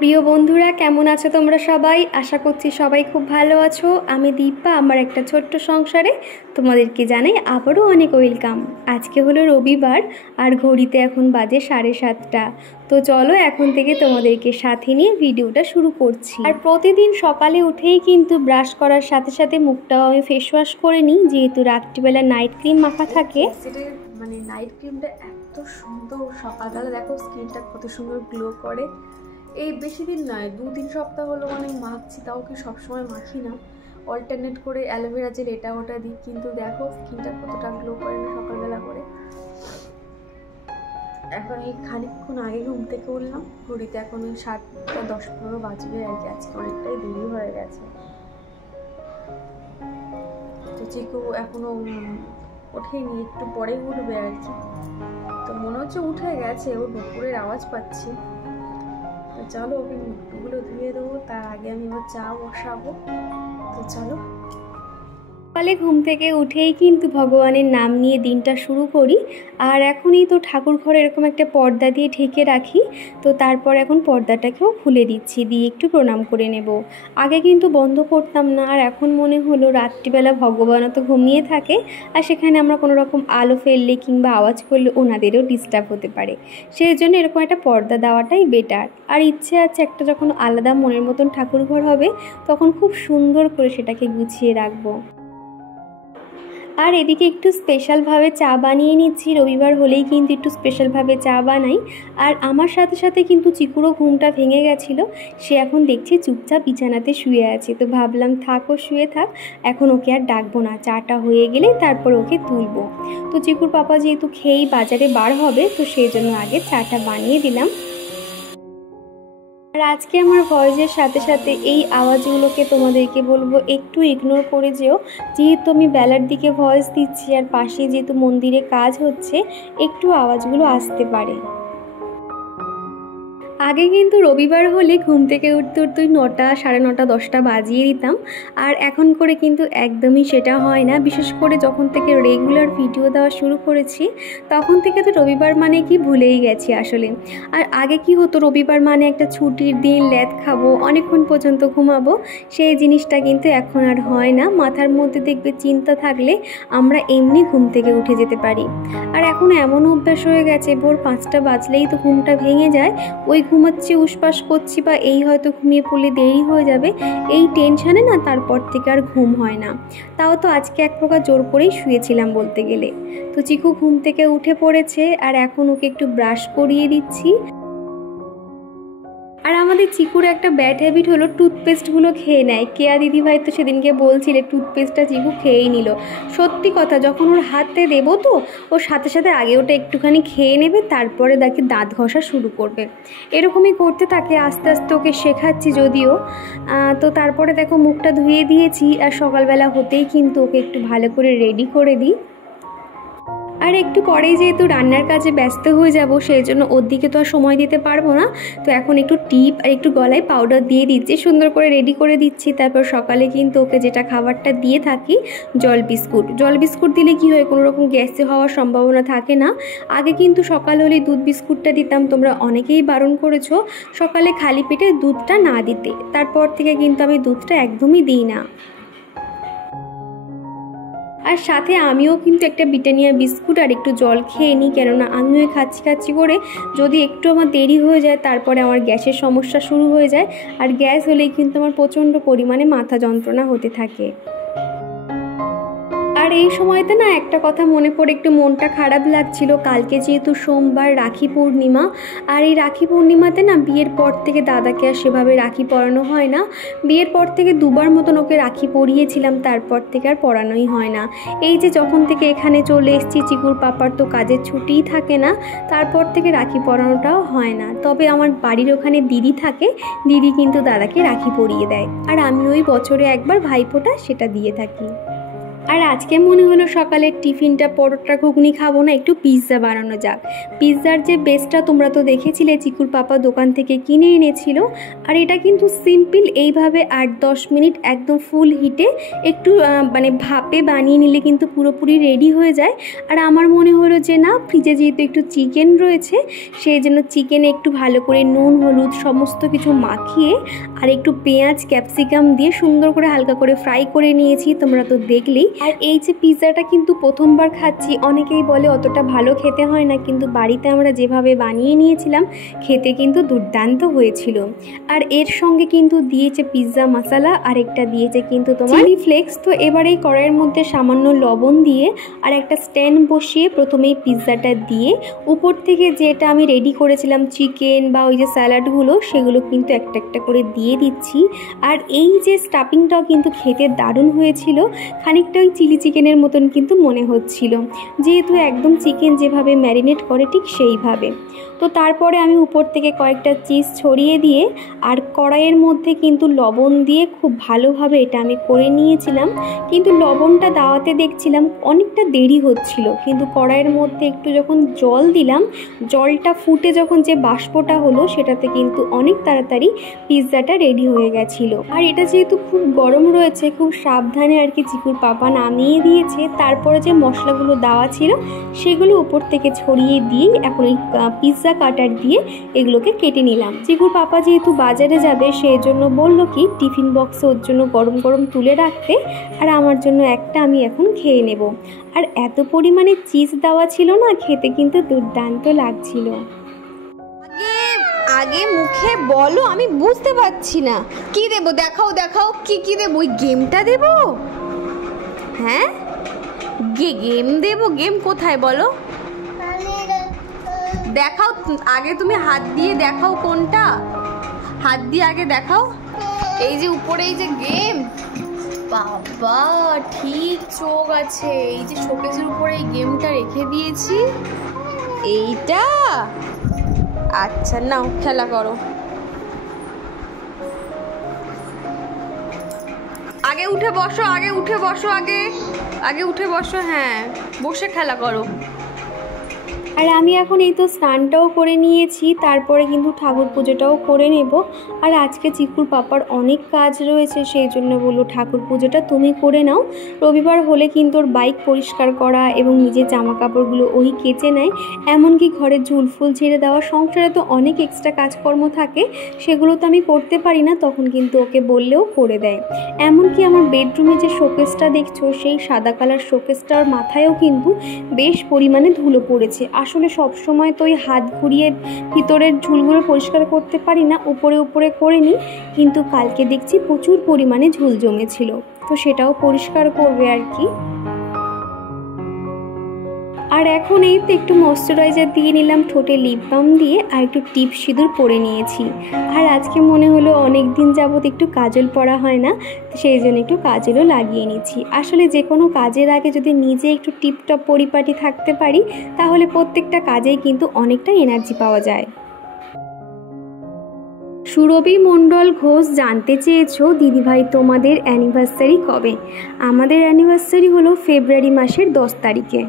প্রিয় বন্ধুরা, কেমন আছো তোমরা সবাই? আশা করছি সবাই খুব ভালো আছো। আমি দীপা, আমার একটা ছোট্ট সংসারে তোমাদেরকে জানাই আবারও অনেক ওয়েলকাম। আজকে হলো রবিবার আর ঘড়িতে এখন বাজে 7:30। তো চলো এখন থেকে তোমাদেরকে সাথে নিয়ে ভিডিওটা শুরু করছি। আর প্রতিদিন সকালে উঠেই কিন্তু ব্রাশ করার সাথে সাথে মুখটাও আমি ফেস ওয়াশ করে নিই, যেহেতু রাত্রিবেলা নাইট ক্রিম মাখা থাকে। মানে নাইট ক্রিমটা এত সুন্দর, সকালবেলা দেখো স্কিনটা কত সুন্দর গ্লো করে। এই বেশি দিন নয়, 2-3 সপ্তাহ হলো মানে মাখছি, তাও কি সবসময় মাখি না, অল্টারনেট করে অ্যালোভেরা জেল এটা ওটা দিই, কিন্তু দেখো স্কিনটা কতটা গ্লো করে না সকালবেলা করে। এখন এই খানিকক্ষণ আগে ঘুম থেকে উঠলাম, ঘড়িতে এখন ওই 7:10-15 বাজবে আর কি। আজকে অনেকটাই দেরি হয়ে গেছে। তো চিকু এখনো ওঠেনি, একটু পরে উঠবে আর কি। তো মনে হচ্ছে উঠে গেছে, ও দুপুরের আওয়াজ পাচ্ছি। তো চলো ওকে মুখগুলো ধুয়ে দেবো, তার আগে আমি ওর চা বসাবো। তো চলো। সকালে ঘুম থেকে উঠেই কিন্তু ভগবানের নাম নিয়ে দিনটা শুরু করি। আর এখনই তো ঠাকুর ঘরে এরকম একটা পর্দা দিয়ে ঢেকে রাখি। তো তারপর এখন পর্দাটাকেও খুলে দিচ্ছি, দিয়ে একটু প্রণাম করে নেব। আগে কিন্তু বন্ধ করতাম না, আর এখন মনে হলো রাত্রিবেলা ভগবানও তো ঘুমিয়ে থাকে, আর সেখানে আমরা কোনো রকম আলো ফেললে কিংবা আওয়াজ করলে ওনাদেরও ডিস্টার্ব হতে পারে। সেই জন্য এরকম একটা পর্দা দেওয়াটাই বেটার। আর ইচ্ছে আছে একটা যখন আলাদা মনের মতন ঠাকুর ঘর হবে, তখন খুব সুন্দর করে সেটাকে গুছিয়ে রাখবো। আর এদিকে একটু স্পেশালভাবে চা বানিয়ে নিচ্ছি। রবিবার হলেই কিন্তু একটু স্পেশালভাবে চা বানাই। আর আমার সাথে সাথে কিন্তু চিকুরও ঘুমটা ভেঙে গেছিলো। সে এখন দেখছি চুপচাপ বিছানাতে শুয়ে আছে। তো ভাবলাম থাকো, শুয়ে থাক, এখন ওকে আর ডাকবো না, চাটা হয়ে গেলে তারপর ওকে তুলবো। তো চিকুর পাপা যেহেতু খেয়েই বাজারে বার হবে, তো সেই জন্য আগে চাটা বানিয়ে দিলাম। আর আজকে আমার ভয়েসের সাথে সাথে এই আওয়াজগুলোকে তোমাদেরকে বলবো একটু ইগনোর করে যেও, যেহেতু আমি বেলার দিকে ভয়েস দিচ্ছি আর পাশে যেহেতু মন্দিরে কাজ হচ্ছে, একটু আওয়াজগুলো আসতে পারে। আগে কিন্তু রবিবার হলে ঘুম থেকে উঠতে উঠতে 9টা, 9:30, 10টা বাজিয়ে দিতাম। আর এখন করে কিন্তু একদমই সেটা হয় না। বিশেষ করে যখন থেকে রেগুলার ভিডিও দেওয়া শুরু করেছি, তখন থেকে তো রবিবার মানে কি ভুলেই গেছি আসলে। আর আগে কি হতো, রবিবার মানে একটা ছুটির দিন, ল্যাদ খাবো, অনেকক্ষণ পর্যন্ত ঘুমাবো, সেই জিনিসটা কিন্তু এখন আর হয় না। মাথার মধ্যে দেখবে চিন্তা থাকলে আমরা এমনি ঘুম থেকে উঠে যেতে পারি। আর এখন এমন অভ্যাস হয়ে গেছে, ভোর 5টা বাজলেই তো ঘুমটা ভেঙে যায়। ওই ঘুমাচ্ছি, উসপাস করছি, বা এই হয়তো ঘুমিয়ে পড়লে দেরি হয়ে যাবে, এই টেনশানে না তারপর থেকে আর ঘুম হয় না। তাও তো আজকে এক প্রকার জোর করেই শুয়েছিলাম বলতে গেলে। তো চিকু ঘুম থেকে উঠে পড়েছে, আর এখন ওকে একটু ব্রাশ করিয়ে দিচ্ছি। আর আমাদের চিকুর একটা ব্যাড হ্যাবিট হলো টুথপেস্টগুলো খেয়ে নেয়। কেয়া দিদিভাই তো সেদিনকে বলছিলে টুথপেস্টটা চিকু খেয়েই নিল। সত্যি কথা, যখন ওর হাতে দেবো তো ওর সাথে সাথে আগে ওটা একটুখানি খেয়ে নেবে, তারপরে দেখি দাঁত ঘষা শুরু করবে। এরকমই করতে থাকে, আস্তে আস্তে ওকে শেখাচ্ছি যদিও। তো তারপরে দেখো মুখটা ধুয়ে দিয়েছি, আর সকালবেলা হতেই কিন্তু ওকে একটু ভালো করে রেডি করে দিই। আর একটু পরেই যেহেতু রান্নার কাজে ব্যস্ত হয়ে যাব, সেই জন্য ওর দিকে তো আর সময় দিতে পারবো না। তো এখন একটু টিপ আর একটু গলায় পাউডার দিয়ে দিচ্ছি, সুন্দর করে রেডি করে দিচ্ছি। তারপর সকালে কিন্তু ওকে যেটা খাবারটা দিয়ে থাকি, জল বিস্কুট দিলে কি হয়, কোনো রকম গ্যাসে হওয়ার সম্ভাবনা থাকে না। আগে কিন্তু সকাল হলেই দুধ বিস্কুটটা দিতাম, তোমরা অনেকেই বারণ করেছো সকালে খালি পেটে দুধটা না দিতে। তারপর থেকে কিন্তু আমি দুধটা একদমই দিই না। আর সাথে আমিও কিন্তু একটা ব্রিটানিয়া বিস্কুট আর একটু জল খেয়ে নিই, কেননা আমিও খাচ্ছি করে যদি একটু আমার দেরি হয়ে যায়, তারপরে আমার গ্যাসের সমস্যা শুরু হয়ে যায়। আর গ্যাস হলেই কিন্তু আমার প্রচণ্ড পরিমাণে মাথা যন্ত্রণা হতে থাকে। আর এই সময়তে না একটা কথা মনে পড়ে, একটু মনটা খারাপ লাগছিল। কালকে যেহেতু সোমবার, রাখি পূর্ণিমা, আর এই রাখি পূর্ণিমাতে না বিয়ের পর থেকে দাদাকে আর সেভাবে রাখি পরানো হয় না। বিয়ের পর থেকে 2বার মতন ওকে রাখি পরিয়েছিলাম, তারপর থেকে আর পরানোই হয় না। এই যে যখন থেকে এখানে চলে এসেছি, চিকুর পাপার তো কাজের ছুটিই থাকে না, তারপর থেকে রাখি পরানোটাও হয় না। তবে আমার বাড়ির ওখানে দিদি থাকে, দিদি কিন্তু দাদাকে রাখি পরিয়ে দেয়, আর আমি ওই বছরে একবার ভাইফোঁটা সেটা দিয়ে থাকি। আর আজকে মনে হলো সকালের টিফিনটা পরোটা ঘুগনি খাবো না, একটু পিৎজা বানানো যাক। পিৎজার যে বেসটা তোমরা তো দেখেছিলে চিকুর পাপা দোকান থেকে কিনে এনেছিল। আর এটা কিন্তু সিম্পল, এইভাবে 8-10 মিনিট একদম ফুল হিটে একটু মানে ভাপে বানিয়ে নিলে কিন্তু পুরোপুরি রেডি হয়ে যায়। আর আমার মনে হলো যে না, ফ্রিজে যেহেতু একটু চিকেন রয়েছে সেই জন্য চিকেনে একটু ভালো করে নুন হলুদ সমস্ত কিছু মাখিয়ে আর একটু পেঁয়াজ ক্যাপসিকাম দিয়ে সুন্দর করে হালকা করে ফ্রাই করে নিয়েছি, তোমরা তো দেখলেই। আর এই যে পিৎজাটা কিন্তু প্রথমবার খাচ্ছি, অনেকেই বলে অতটা ভালো খেতে হয় না, কিন্তু বাড়িতে আমরা যেভাবে বানিয়ে নিয়েছিলাম খেতে কিন্তু দুর্দান্ত হয়েছিল। আর এর সঙ্গে কিন্তু দিয়েছে পিৎজা মশলা আর একটা দিয়েছে কিন্তু তোমার চিলি ফ্লেক্স। তো এবার এই কড়াইয়ের মধ্যে সামান্য লবণ দিয়ে আর একটা স্ট্যান্ড বসিয়ে প্রথমেই পিৎজাটা দিয়ে উপর থেকে যেটা আমি রেডি করেছিলাম চিকেন বা ওই যে স্যালাডগুলো সেগুলো কিন্তু একটা একটা করে দিয়ে দিচ্ছি। আর এই যে স্টাফিংটাও কিন্তু খেতে দারুণ হয়েছিল, খানিকটা ওই চিলি চিকেনের মতন কিন্তু মনে হচ্ছিল, যেহেতু একদম চিকেন যেভাবে ম্যারিনেট করে ঠিক সেইভাবে। তো তারপরে আমি উপর থেকে কয়েকটা চিজ ছড়িয়ে দিয়ে আর কড়াইয়ের মধ্যে কিন্তু লবণ দিয়ে খুব ভালোভাবে এটা আমি করে নিয়েছিলাম। কিন্তু লবণটা দেওয়াতে দেখছিলাম অনেকটা দেরি হচ্ছিল, কিন্তু কড়াইয়ের মধ্যে একটু যখন জল দিলাম, জলটা ফুটে যখন যে বাষ্পটা হলো সেটাতে কিন্তু অনেক তাড়াতাড়ি পিৎজাটা রেডি হয়ে গেছিলো। আর এটা যেহেতু খুব গরম রয়েছে, খুব সাবধানে আর কি চিকুর পাপা নামিয়ে দিয়েছে। তারপরে যে মশলাগুলো দেওয়া ছিল সেগুলো উপর থেকে ছড়িয়ে দিয়ে এখন এই পিৎজা কাটার দিয়ে এগুলোকে কেটে নিলাম। চিকুর পাপা যেহেতু বাজারে যাবে সেই জন্য বললো কি টিফিন বক্সে ওর জন্য গরম গরম তুলে রাখতে, আর আমার জন্য একটা আমি এখন খেয়ে নেব। আর এত পরিমাণে চিজ দেওয়া ছিল না, খেতে কিন্তু দুর্দান্ত লাগছিল। আগে মুখে বলো, আমি বুঝতে পারছি না কি দেবো। দেখাও দেখাও কি দেবো। ওই গেমটা দেবো? হ্যাঁ গেম দেবো। গেম কোথায় বলো? দেখাও আগে, তুমি হাত দিয়ে দেখাও কোনটা। হাত দিয়ে আগে দেখাও। এই যে উপরে এই যে গেম, বাবা ঠিক চোখ আছে। এই যে শোকেসের উপরে এই গেমটা রেখে দিয়েছি, এইটা। আচ্ছা নাও খেলা করো। আগে উঠে বসো, আগে উঠে বসো, আগে উঠে বসো। হ্যাঁ বসে খেলা করো। আর আমি এখন এই তো স্নানটাও করে নিয়েছি, তারপরে কিন্তু ঠাকুর পুজোটাও করে নেব। আর আজকে চিকুর পাপার অনেক কাজ রয়েছে, সেই জন্য বললো ঠাকুর পুজোটা তুমি করে নাও। রবিবার হলে কিন্তু ওর বাইক পরিষ্কার করা এবং নিজের জামা কাপড়গুলো ওই কেচে নেয়, এমনকি ঘরের ঝুল ফুল ঝেড়ে দেওয়া। সংসারে তো অনেক এক্সট্রা কাজকর্ম থাকে, সেগুলো তো আমি করতে পারি না, তখন কিন্তু ওকে বললেও করে দেয়। এমনকি আমার বেডরুমে যে শোকেসটা দেখছো সেই সাদা কালার শোকেসটার মাথায়ও কিন্তু বেশ পরিমাণে ধুলো পড়েছে। আসলে সব সময় তো ওই হাত ঘুরিয়ে ভিতরের ঝুলগুলো পরিষ্কার করতে পারি না, উপরে উপরে করে নিই, কিন্তু কালকে দেখছি প্রচুর পরিমাণে ঝুল জমেছিল, তো সেটাও পরিষ্কার করবে আর কি। আর এখন এই তো একটু ময়শ্চারাইজার দিয়ে নিলাম ঠোঁটে, লিপ বাম দিয়ে আর একটু টিপ সিঁদুর পরে নিয়েছি। আর আজকে মনে হলো অনেক দিন যাবত একটু কাজল পরা হয় না, সেই জন্য একটু কাজলও লাগিয়ে নিচ্ছি। আসলে যে কোনো কাজের আগে যদি নিজে একটু টিপটপ পরিপাটি থাকতে পারি তাহলে প্রত্যেকটা কাজেই কিন্তু অনেকটা এনার্জি পাওয়া যায়। সুরভি মণ্ডল ঘোষ জানতে চেয়েছো দিদিভাই তোমাদের অ্যানিভার্সারি কবে? আমাদের অ্যানিভার্সারি হলো ফেব্রুয়ারি মাসের 10 তারিখে।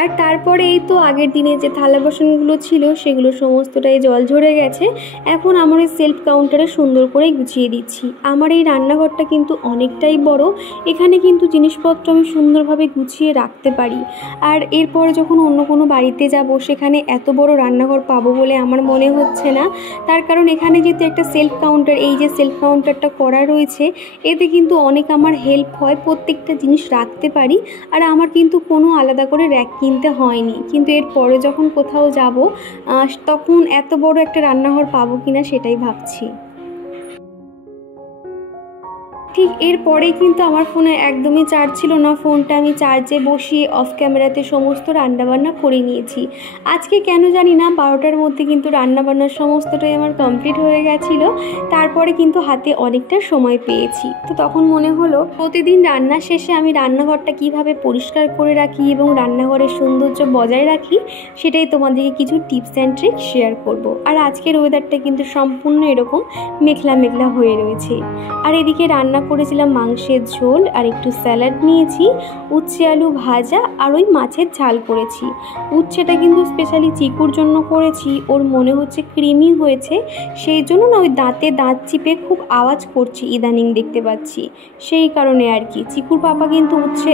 আর তারপরে এই তো আগের দিনে যে থালা বাসনগুলো ছিল সেগুলো সমস্তটাই জল ঝরে গেছে, এখন আমার এই সেলফ কাউন্টারে সুন্দর করে গুছিয়ে দিচ্ছি। আমার এই রান্নাঘরটা কিন্তু অনেকটাই বড়, এখানে কিন্তু জিনিসপত্র আমি সুন্দরভাবে গুছিয়ে রাখতে পারি। আর এরপরে যখন অন্য কোনো বাড়িতে যাব সেখানে এত বড় রান্নাঘর পাবো বলে আমার মনে হচ্ছে না, তার কারণ এখানে যেহেতু একটা সেলফ কাউন্টার, এই যে সেলফ কাউন্টারটা করা রয়েছে এতে কিন্তু অনেক আমার হেল্প হয়, প্রত্যেকটা জিনিস রাখতে পারি। আর আমার কিন্তু কোনো আলাদা করে র্যাক কিনতে হয়নি, কিন্তু এরপরে যখন কোথাও যাব তখন এত বড় একটা রান্নাঘর পাবো কিনা সেটাই ভাবছি। ঠিক এরপরেই কিন্তু আমার ফোনে একদমই চার্জ ছিল না। ফোনটা আমি চার্জে বসিয়ে অফ ক্যামেরাতে সমস্ত রান্নাবান্না করে নিয়েছি। আজকে কেন জানি না 12টার মধ্যে কিন্তু রান্নাবান্নার সমস্তটাই আমার কমপ্লিট হয়ে গেছিলো। তারপরে কিন্তু হাতে অনেকটা সময় পেয়েছি। তো তখন মনে হলো প্রতিদিন রান্না শেষে আমি রান্নাঘরটা কিভাবে পরিষ্কার করে রাখি এবং রান্নাঘরের সৌন্দর্য বজায় রাখি সেটাই তোমাদেরকে কিছু টিপস অ্যান্ড ট্রিক শেয়ার করব। আর আজকের ওয়েদারটা কিন্তু সম্পূর্ণ এরকম মেঘলা মেঘলা হয়ে রয়েছে। আর এদিকে রান্না করেছিলাম মাংসের ঝোল, আর একটু স্যালাড নিয়েছি, উচ্ছে আলু ভাজা, আর ওই মাছের ঝাল করেছি। উচ্ছেটা কিন্তু স্পেশালি চিকুর জন্য করেছি, ওর মনে হচ্ছে ক্রিমি হয়েছে, সেই জন্য না ওই দাঁতে দাঁত চিপে খুব আওয়াজ করছি ইদানিং দেখতে পাচ্ছি, সেই কারণে আর কি। চিকুর পাপা কিন্তু উচ্ছে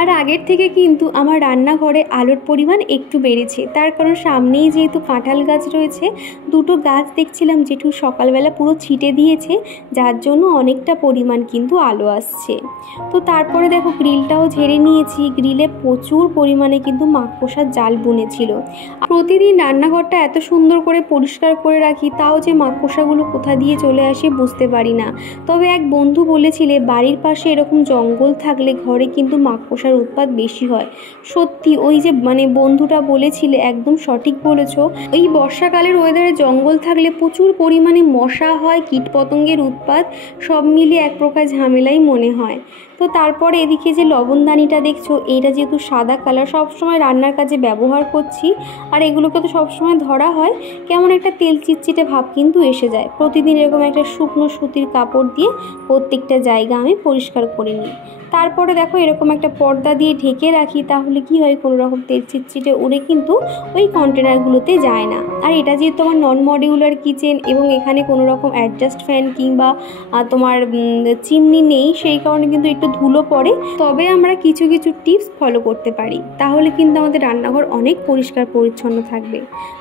আর আগের থেকে কিন্তু আমার রান্নাঘরে আলোর পরিমাণ একটু বেড়েছে, তার কারণ সামনেই যেহেতু কাঁঠাল গাছ রয়েছে, দুটো গাছ দেখছিলাম জেঠু সকালবেলা পুরো ছিটে দিয়েছে, যার জন্য অনেকটা পরিমাণ কিন্তু আলো আসছে। তো তারপরে দেখো গ্রিলটাও ঝেড়ে নিয়েছি, গ্রিলে প্রচুর পরিমাণে কিন্তু মাকড়সার জাল বুনেছিল। প্রতিদিন রান্নাঘরটা এত সুন্দর করে পরিষ্কার করে রাখি, তাও যে মাকড়সাগুলো কোথা দিয়ে চলে আসে বুঝতে পারি না। তবে এক বন্ধু বলেছিলে বাড়ির পাশে এরকম জঙ্গল থাকলে ঘরে কিন্তু মাকড়সার উৎপাত বেশি হয়। সত্যি ওই যে বন্ধুটা বলেছিলে একদম সঠিক বলেছ। এই বর্ষাকালের ওয়েদারে জঙ্গল থাকলে প্রচুর পরিমাণে মশা হয়, কীটপতঙ্গের উৎপাত, সব মিলে এক প্রকার ঝামেলাই মনে হয়। তো তারপরে এদিকে যে লবণদানিটা দেখছো, এইটা যেহেতু সাদা কালার, সবসময় রান্নার কাজে ব্যবহার করছি, আর এগুলোকে তো সবসময় ধরা হয়, কেমন একটা তেল চিটচিটে ভাব কিন্তু এসে যায়। প্রতিদিন এরকম একটা শুকনো সুতির কাপড় দিয়ে প্রত্যেকটা জায়গা আমি পরিষ্কার করে নিই। তারপরে দেখো এরকম একটা পর্দা দিয়ে ঢেকে রাখি, তাহলে কি হয় কোনো রকম তেল চিটচিটে উড়ে কিন্তু ওই কন্টেনারগুলোতে যায় না। আর এটা যেহেতু আমার নন মডিউলার কিচেন এবং এখানে কোনো রকম অ্যাডজাস্ট ফ্যান কিংবা তোমার চিমনি নেই, সেই কারণে কিন্তু একটু ধুলো পড়ে। তবে আমরা কিছু কিছু টিপস ফলো করতে পারি, তাহলে কিন্তু আমাদের রান্নাঘর অনেক পরিষ্কার পরিচ্ছন্ন থাকবে।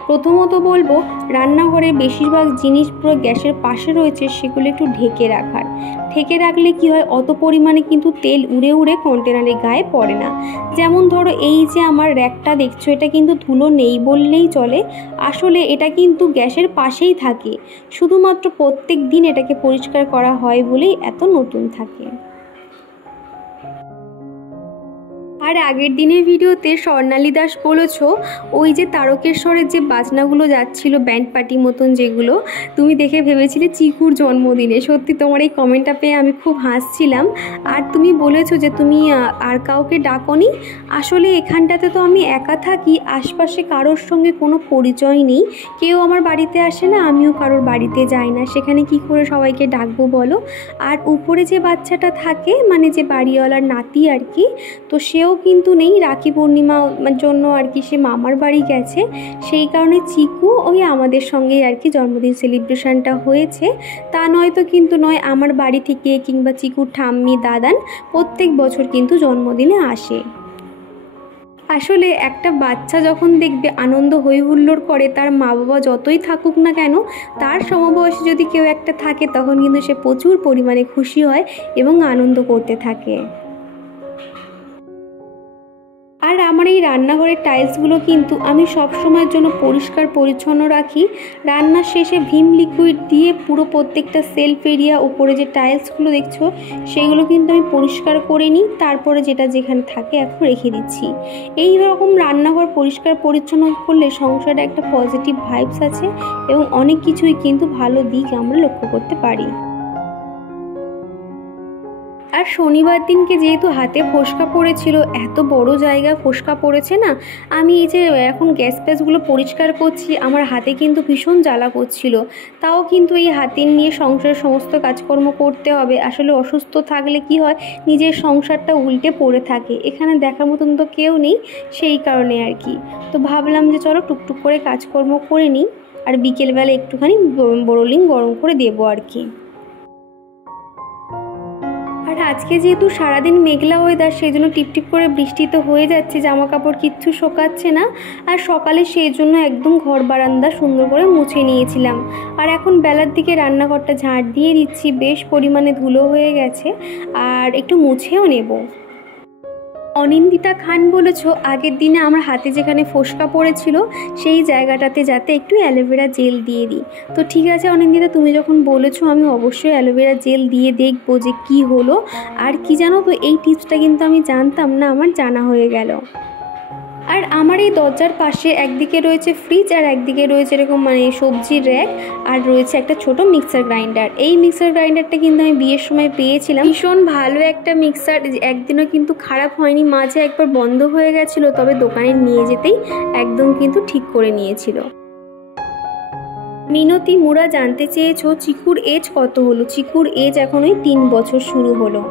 প্রথমত বলবো রান্নাঘরের বেশিরভাগ জিনিস পুরো গ্যাসের পাশে রয়েছে, সেগুলো একটু ঢেকে রাখার। ঢেকে রাখলে কি হয়, অত পরিমাণে কিন্তু তেল উড়ে উড়ে কন্টেনারের গায়ে পড়ে না। যেমন ধরো এই যে আমার র্যাকটা দেখছো, এটা কিন্তু ধুলো নেই বললেই চলে, আসলে এটা কিন্তু গ্যাসের পাশেই থাকে, শুধুমাত্র প্রত্যেক দিন এটাকে পরিষ্কার করা হয় বলেই এত নতুন থাকে। আর আগের দিনের ভিডিওতে স্বর্ণালী দাস বলেছ ওই যে তারকেশ্বরের যে বাজনাগুলো যাচ্ছিল ব্যান্ড পার্টি মতন, যেগুলো তুমি দেখে ভেবেছিলে চিকুর জন্মদিনে। সত্যি তোমার এই কমেন্টটা পেয়ে আমি খুব হাসছিলাম। আর তুমি বলেছো যে তুমি আর কাউকে ডাকোনি। আসলে এখানটাতে তো আমি একা থাকি, আশপাশে কারোর সঙ্গে কোনো পরিচয় নেই, কেউ আমার বাড়িতে আসে না, আমিও কারোর বাড়িতে যাই না, সেখানে কি করে সবাইকে ডাকবো বলো। আর উপরে যে বাচ্চাটা থাকে, মানে যে বাড়িওয়ালার নাতি আর কি, তো সেও কিন্তু নেই, রাখি পূর্ণিমার জন্য আর কি সে মামার বাড়ি গেছে, সেই কারণে চিকু ওই আমাদের সঙ্গেই আর কি জন্মদিন সেলিব্রেশনটা হয়েছে। তা নয়তো কিন্তু নয়, আমার বাড়ি থেকে কিংবা চিকুর ঠাম্মি দাদান প্রত্যেক বছর কিন্তু জন্মদিনে আসে। আসলে একটা বাচ্চা যখন দেখবে আনন্দ হই হুল্লোড় করে, তার মা বাবা যতই থাকুক না কেন, তার সমবয়সী যদি কেউ একটা থাকে, তখন কিন্তু সে প্রচুর পরিমাণে খুশি হয় এবং আনন্দ করতে থাকে। আর আমার এই রান্নাঘরের টাইলসগুলো কিন্তু আমি সব সময়ের জন্য পরিষ্কার পরিচ্ছন্ন রাখি। রান্নার শেষে ভিম লিকুইড দিয়ে পুরো প্রত্যেকটা সেলফ এরিয়া, উপরে যে টাইলসগুলো দেখছো সেগুলো কিন্তু আমি পরিষ্কার করে নিই, তারপরে যেটা যেখানে থাকে এখন রেখে দিচ্ছি। এই রকম রান্নাঘর পরিষ্কার পরিচ্ছন্ন করলে সংসারে একটা পজিটিভ ভাইবস আছে এবং অনেক কিছুই কিন্তু ভালো দিক আমরা লক্ষ্য করতে পারি। আর শনিবার দিনকে যেহেতু হাতে ফোসকা পড়েছিল, এত বড় জায়গা ফোসকা পড়েছে না, আমি এই যে এখন গ্যাস ফ্যাসগুলো পরিষ্কার করছি, আমার হাতে কিন্তু ভীষণ জ্বালা করছিল। তাও কিন্তু এই হাতে নিয়ে সংসারের সমস্ত কাজকর্ম করতে হবে। আসলে অসুস্থ থাকলে কি হয়, নিজের সংসারটা উল্টে পড়ে থাকে, এখানে দেখার মতন তো কেউ নেই, সেই কারণে আর কি। তো ভাবলাম যে চলো টুকটুক করে কাজকর্ম করে নিই, আর বিকেলবেলা একটুখানি বোরোলিং গরম করে দেবো আর কি। আর আজকে যেহেতু সারাদিন মেঘলা ওয়েদার, সেই জন্য টিপটিপ করে বৃষ্টি তো হয়ে যাচ্ছে, জামা কাপড় কিচ্ছু শোকাচ্ছে না। আর সকালে সেই জন্য একদম ঘর বারান্দা সুন্দর করে মুছে নিয়েছিলাম। আর এখন বেলার দিকে রান্নাঘরটা ঝাড় দিয়ে দিচ্ছি, বেশ পরিমাণে ধুলো হয়ে গেছে, আর একটু মুছেও নেব। অনিন্দিতা খান বলেছ আগের দিনে আমার হাতে যেখানে ফোসকা পড়েছিল সেই জায়গাটাতে যাতে একটু অ্যালোভেরা জেল দিয়ে দিই। তো ঠিক আছে অনিন্দিতা, তুমি যখন বলেছো আমি অবশ্যই অ্যালোভেরা জেল দিয়ে দেখবো যে কি হলো। আর কি জানো তো, এই টিপসটা কিন্তু আমি জানতাম না, আমার জানা হয়ে গেল। আর আমার এই দরজার পাশে একদিকে রয়েছে ফ্রিজ আর একদিকে রয়েছে এরকম সবজির র্যাক, আর রয়েছে একটা ছোট মিক্সার গ্রাইন্ডার। এই মিক্সার গ্রাইন্ডারটা কিন্তু আমি বিয়ের সময় পেয়েছিলাম, ভীষণ ভালো একটা মিক্সার, একদিনও কিন্তু খারাপ হয়নি। মাঝে একবার বন্ধ হয়ে গেছিলো, তবে দোকানে নিয়ে যেতেই একদম কিন্তু ঠিক করে নিয়েছিল। মিনতি মুরা জানতে চেয়েছো চিকুর এজ কত হলো। চিকুর এজ এখন ওই 3 বছর শুরু হলো।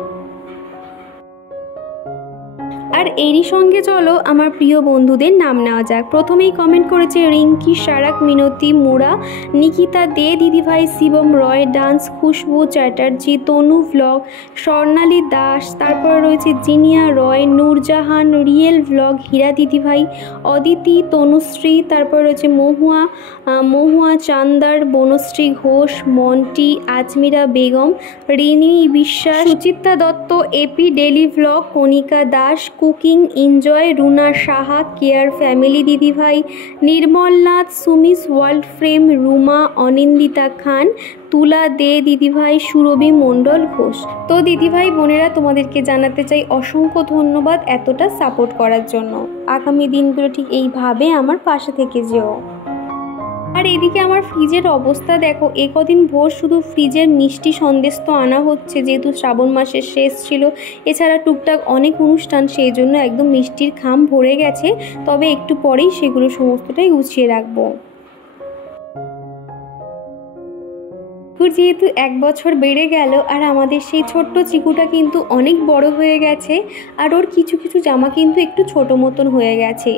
আর এরই সঙ্গে চলো আমার প্রিয় বন্ধুদের নাম নেওয়া যাক। প্রথমেই কমেন্ট করেছে রিঙ্কি সারাক, মিনতি মুরা, নিকিতা দে দিদিভাই, শিবম রয় ডান্স, খুশবু চ্যাটার্জি, তনু ভ্লগ, স্বর্ণালী দাস, তারপরে রয়েছে জিনিয়া রয়, নূরজাহান, রিয়েল ভ্লগ, হীরা দিদিভাই, অদিতি, তনুশ্রী, তারপরে রয়েছে মহুয়া চান্দার, Banasree Ghosh, Monty, Azmira Begum, Rini Biswas, Suchitra Dutta, AP daily vlog, Kanika Das, cooking enjoy, Runa Saha, care family Didibhai, Nirmalnath, Sumi's world frame, Ruma, Anindita Khan, Tula De দিদিভাই, সুরভি মণ্ডল ঘোষ। তো দিদিভাই বোনেরা, তোমাদেরকে জানাতে চাই অসংখ্য ধন্যবাদ এতটা সাপোর্ট করার জন্য। আগামী দিনগুলো ঠিক এইভাবে আমার পাশে থেকে যেও। আর এদিকে আমার ফ্রিজের অবস্থা দেখো, কদিন ভোর শুধু ফ্রিজের মিষ্টি সন্দেশ তো আনা হচ্ছে, যেহেতু শ্রাবণ মাসের শেষ ছিল, এছাড়া টুকটাক অনেক অনুষ্ঠান, সেই জন্য একদম মিষ্টির খাম ভরে গেছে। তবে একটু পরেই সেগুলো সমস্তটাই গুছিয়ে রাখবো। যেহেতু 1 বছর বেড়ে গেল, আর আমাদের সেই ছোট্ট চিকুটা কিন্তু অনেক বড় হয়ে গেছে, আর ওর কিছু কিছু জামা কিন্তু একটু ছোট মতন হয়ে গেছে।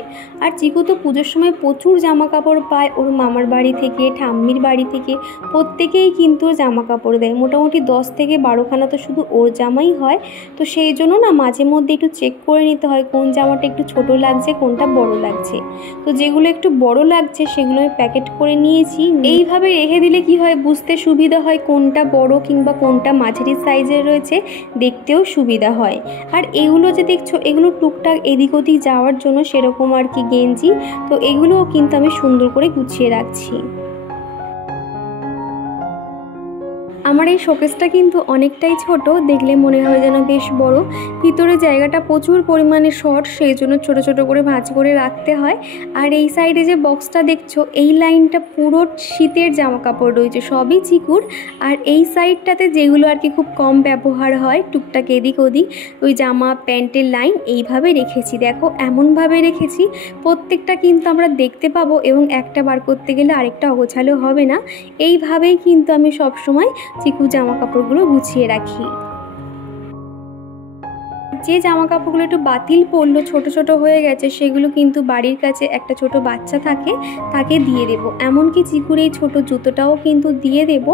আর চিকু তো পুজোর সময় প্রচুর জামা কাপড় পায়, ওর মামার বাড়ি থেকে, ঠাম্মির বাড়ি থেকে, প্রত্যেকেই কিন্তু জামা কাপড় দেয়। মোটামুটি 10 থেকে 12খানা তো শুধু ওর জামাই হয়। তো সেই জন্য না মাঝে মধ্যে একটু চেক করে নিতে হয় কোন জামাটা একটু ছোট লাগছে, কোনটা বড় লাগছে। তো যেগুলো একটু বড় লাগছে সেগুলো আমি প্যাকেট করে নিয়েছি। এইভাবে রেখে দিলে কি হয়, বুঝতে সুবিধা হয় কোনটা বড় কিংবা কোনটা মাঝারি সাইজের রয়েছে, দেখতেও সুবিধা হয়। আর এগুলো যে দেখছো, এগুলো টুকটাক এদিক ওদিক যাওয়ার জন্য সেরকম আর কি গেঞ্জি। তো এগুলোও কিন্তু আমি সুন্দর করে গুছিয়ে রাখছি। আমার এই শোকেসটা কিন্তু অনেকটাই ছোট, দেখলে মনে হয় যেন বেশ বড়। ভিতরে জায়গাটা প্রচুর পরিমাণে শর্ট, সেই জন্য ছোট ছোট করে ভাঁজ করে রাখতে হয়। আর এই সাইডে যে বক্সটা দেখছো, এই লাইনটা পুরো শীতের জামা কাপড় রয়েছে, সবই চিকুর। আর এই সাইডটাতে যেগুলো আর কি খুব কম ব্যবহার হয়, টুকটাক এদিক ওদিক, ওই জামা প্যান্টের লাইন এইভাবে রেখেছি। দেখো এমনভাবে রেখেছি প্রত্যেকটা কিন্তু আমরা দেখতে পাবো, এবং একটা বার করতে গেলে আরেকটা অগোছালো হবে না। এইভাবেই কিন্তু আমি সবসময় চিকু জামা কাপড়গুলো গুছিয়ে রাখি। যে জামা কাপড়গুলো একটু বাতিল পড়লো, ছোট ছোট হয়ে গেছে, সেগুলো কিন্তু বাড়ির কাছে একটা ছোট বাচ্চা থাকে, তাকে দিয়ে দেব। এমনকি চিকুর এই ছোট জুতোটাও কিন্তু দিয়ে দেব।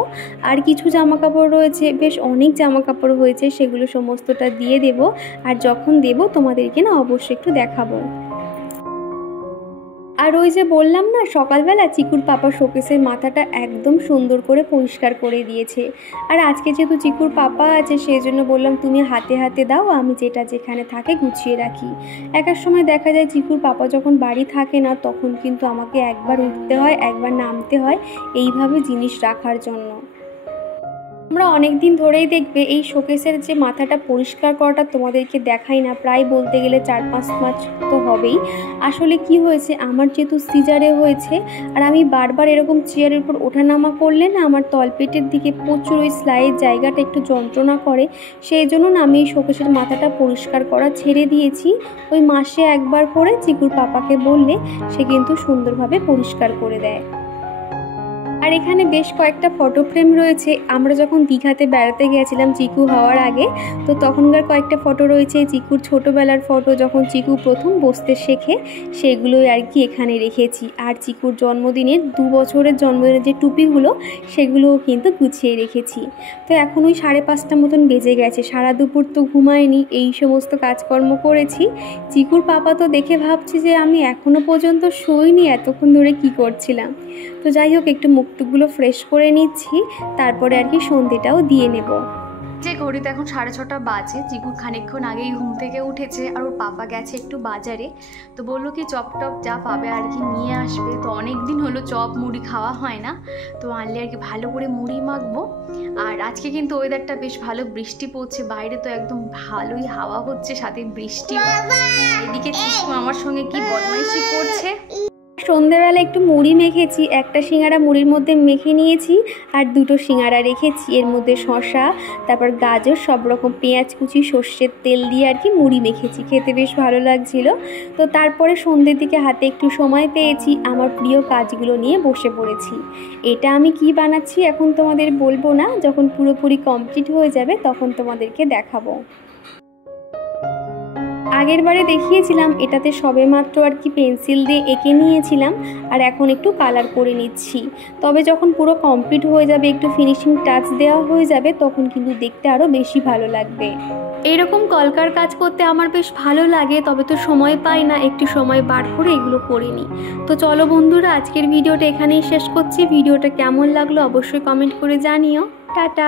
আর কিছু জামা কাপড় রয়েছে, বেশ অনেক জামা কাপড় হয়েছে, সেগুলো সমস্তটা দিয়ে দেব। আর যখন দেব তোমাদেরকে না অবশ্যই একটু দেখাবো। আর ওই যে বললাম না, সকালবেলা চিকুর পাপা শোকেসের মাথাটা একদম সুন্দর করে পরিষ্কার করে দিয়েছে। আর আজকে যেহেতু চিকুর পাপা আছে, সেই জন্য বললাম তুমি হাতে হাতে দাও, আমি যেটা যেখানে থাকে গুছিয়ে রাখি। একার সময় দেখা যায় চিকুর পাপা যখন বাড়ি থাকে না, তখন কিন্তু আমাকে একবার উঠতে হয়, একবার নামতে হয় এইভাবে জিনিস রাখার জন্য। আমরা অনেক দিন ধরেই দেখবে এই শোকেসের যে মাথাটা পরিষ্কার করাটা তোমাদেরকে দেখাই না, প্রায় বলতে গেলে 4-5 মাস তো হবেই। আসলে কি হয়েছে, আমার যেহেতু সিজারে হয়েছে, আর আমি বারবার এরকম চেয়ারের উপর ওঠানামা করলে না আমার তলপেটের দিকে প্রচুর ওই সেলাইয়ের জায়গাটা একটু যন্ত্রণা করে। সেই জন্য না আমি এই শোকেসের মাথাটা পরিষ্কার করা ছেড়ে দিয়েছি। ওই মাসে একবার করে চিকুর পাপাকে বললে সে কিন্তু সুন্দরভাবে পরিষ্কার করে দেয়। আর এখানে বেশ কয়েকটা ফটো ফ্রেম রয়েছে, আমরা যখন দীঘাতে বেড়াতে গিয়েছিলাম চিকু হওয়ার আগে, তো তখনকার কয়েকটা ফটো রয়েছে। চিকুর ছোটোবেলার ফটো, যখন চিকু প্রথম বসতে শেখে, সেগুলোই আর কি এখানে রেখেছি। আর চিকুর জন্মদিনের 2 বছরের জন্মদিনের যে টুপিগুলো, সেগুলোও কিন্তু গুছিয়ে রেখেছি। তো এখন ওই 5:30 মতন বেজে গেছে, সারা দুপুর তো ঘুমায়নি, এই সমস্ত কাজকর্ম করেছি। চিকুর পাপা তো দেখে ভাবছি যে আমি এখনও পর্যন্ত শুইনি, এতক্ষণ ধরে কি করছিলাম। তো যাই হোক, একটু মুখটুকগুলো ফ্রেশ করে নিচ্ছি, তারপরে আর কি সন্ধেটাও দিয়ে নেব। যে ঘড়িতে এখন 6:30 বাজে। জিকু খানিকক্ষণ আগেই ঘুম থেকে উঠেছে, আর ওর পাপা গেছে একটু বাজারে। তো বললো কি চপ টপ যা পাবে আর কি নিয়ে আসবে। তো অনেক দিন হলো চপ মুড়ি খাওয়া হয় না, তো আনলে আর কি ভালো করে মুড়ি মাখবো। আর আজকে কিন্তু ওয়েদারটা বেশ ভালো, বৃষ্টি পড়ছে বাইরে, তো একদম ভালোই হাওয়া হচ্ছে, সাথে বৃষ্টি। এদিকে চিকু আমার সঙ্গে কি বদমাইশি করছে। সন্ধেবেলা একটু মুড়ি মেখেছি, একটা সিঙ্গারা মুড়ির মধ্যে মেখে নিয়েছি, আর দুটো সিঙ্গারা রেখেছি। এর মধ্যে শসা, তারপর গাজর, সব রকম পেঁয়াজ কুচি, সর্ষের তেল দিয়ে আর কি মুড়ি মেখেছি, খেতে বেশ ভালো লাগছিল। তো তারপরে সন্ধ্যের দিকে হাতে একটু সময় পেয়েছি, আমার প্রিয় কাজগুলো নিয়ে বসে পড়েছি। এটা আমি কি বানাচ্ছি এখন তোমাদের বলবো না, যখন পুরোপুরি কমপ্লিট হয়ে যাবে তখন তোমাদেরকে দেখাবো। আগের বারে দেখিয়েছিলাম, এটাতে সবেমাত্র আর কি পেন্সিল দিয়ে এঁকে নিয়েছিলাম, আর এখন একটু কালার করে নিচ্ছি। তবে যখন পুরো কমপ্লিট হয়ে যাবে, একটু ফিনিশিং টাচ দেওয়া হয়ে যাবে, তখন কিন্তু দেখতে আরও বেশি ভালো লাগবে। এরকম কলকার কাজ করতে আমার বেশ ভালো লাগে, তবে তো সময় পাই না, একটু সময় বার করে এগুলো করে নিই। তো চলো বন্ধুরা, আজকের ভিডিওটা এখানেই শেষ করছি। ভিডিওটা কেমন লাগলো অবশ্যই কমেন্ট করে জানিও। টাটা।